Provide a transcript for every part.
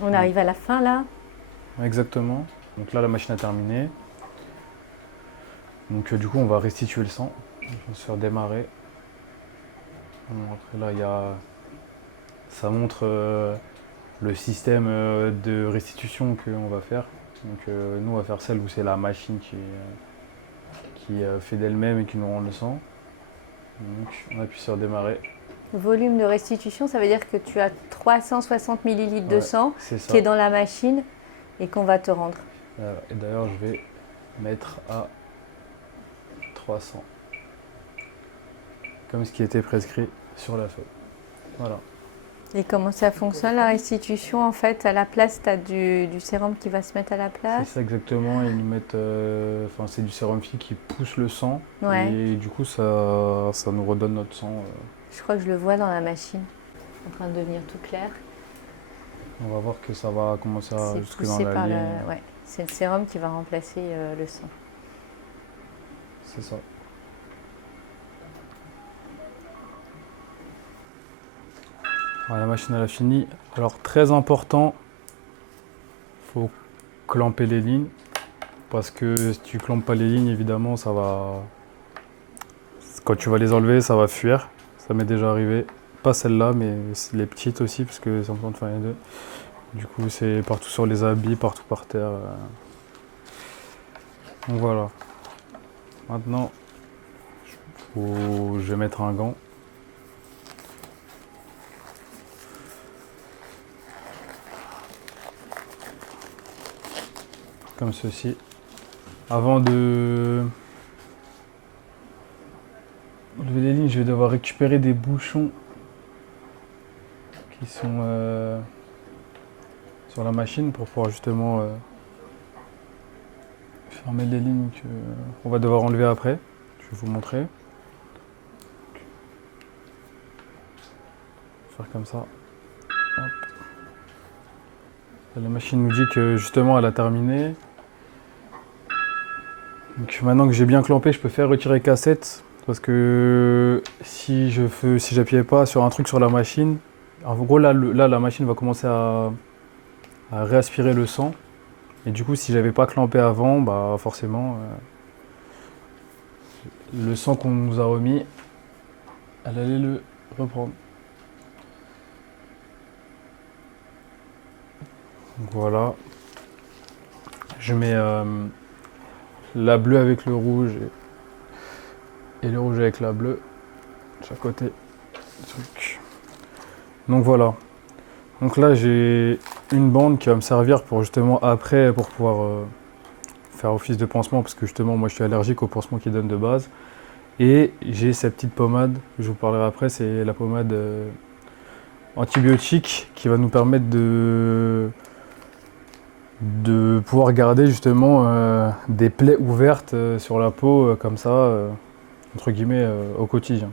On arrive à la fin là. Exactement. Donc là, la machine a terminé. Donc du coup, on va restituer le sang. Je vais se faire démarrer. Bon, après là, ça montre le système de restitution qu'on va faire. Donc nous, on va faire celle où c'est la machine qui fait d'elle-même et qui nous rend le sang. Donc on appuie sur démarrer. Volume de restitution, ça veut dire que tu as 360 millilitres de Ouais, sang c'est ça. qui est dans la machine et qu'on va te rendre. Et d'ailleurs, je vais mettre à 300. Comme ce qui était prescrit sur la feuille. Voilà. Et comment ça fonctionne la restitution? En fait, à la place, tu as du sérum qui va se mettre à la C'est place. ça exactement, ils nous mettent, c'est du sérum filtre qui pousse le sang Ouais. et du coup ça nous redonne notre sang. Je crois que je le vois dans la machine, en train de devenir tout clair. On va voir que ça va commencer à C'est jusque dans poussé la par ligne. ouais. C'est le sérum qui va remplacer le sang. C'est ça. Voilà, la machine elle a fini. Alors très important, faut clamper les lignes parce que si tu clampes pas les lignes, évidemment ça va. Quand tu vas les enlever, ça va fuir. Ça m'est déjà arrivé. Pas celle-là, mais les petites aussi, parce que c'est important de faire les deux. Du coup, c'est partout sur les habits, partout par terre. Donc voilà. Maintenant, je vais mettre un gant. Comme ceci. Avant de lever les lignes, je vais devoir récupérer des bouchons qui sont sur la machine pour pouvoir justement fermer les lignes qu'on va devoir enlever après. Je vais vous montrer. Faire comme ça. Hop. La machine nous dit que justement elle a terminé. Donc maintenant que j'ai bien clampé, je peux faire retirer cassette. Parce que si j'appuyais pas sur un truc sur la machine, en gros là la machine va commencer à réaspirer le sang. Et du coup si j'avais pas clampé avant, bah forcément le sang qu'on nous a remis, elle allait le reprendre. Donc voilà. Je mets la bleue avec le rouge et le rouge avec la bleue de chaque côté. Truc. Donc voilà. Donc là j'ai une bande qui va me servir pour justement après pour pouvoir faire office de pansement parce que justement moi je suis allergique au pansement qu'ils donnent de base. Et j'ai cette petite pommade, je vous parlerai après, c'est la pommade antibiotique qui va nous permettre de pouvoir garder justement des plaies ouvertes sur la peau comme ça, entre guillemets, au quotidien.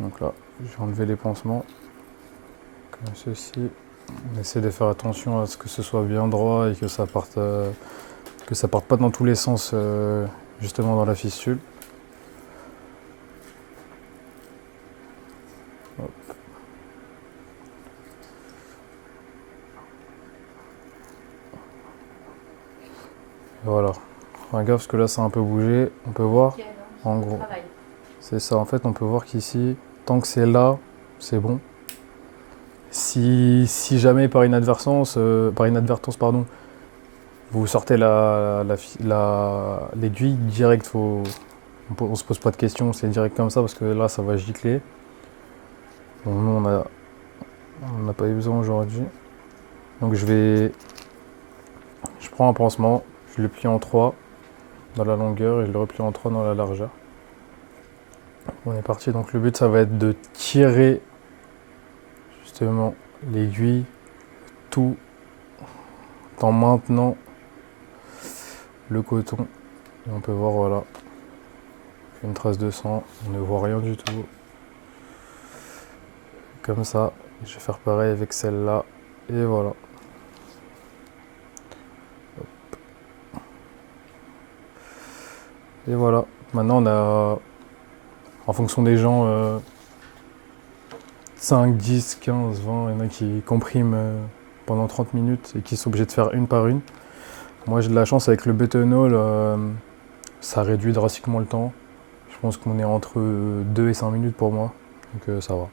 Donc là, je vais enlever les pansements, comme ceci. On essaie de faire attention à ce que ce soit bien droit et que ça parte pas dans tous les sens, justement dans la fistule. Hop. Voilà. Enfin, gaffe parce que là ça a un peu bougé. On peut voir, en gros. C'est ça, en fait, on peut voir qu'ici, tant que c'est là, c'est bon. Si jamais par inadvertance, pardon, vous sortez l'aiguille direct, on se pose pas de questions, c'est direct comme ça parce que là ça va gicler. Bon, nous on n'a pas eu besoin aujourd'hui. Donc je prends un pansement, je le plie en 3 dans la longueur et je le replie en 3 dans la largeur. On est parti, donc le but ça va être de tirer justement l'aiguille tout en maintenant le coton. Et on peut voir, voilà, une trace de sang, on ne voit rien du tout. Comme ça, Je vais faire pareil avec celle-là. Et voilà. Et voilà. Maintenant, on a, en fonction des gens, 5, 10, 15, 20, il y en a qui compriment pendant 30 minutes et qui sont obligés de faire une par une. Moi, j'ai de la chance avec le bétonol, ça réduit drastiquement le temps. Je pense qu'on est entre 2 et 5 minutes pour moi, donc ça va.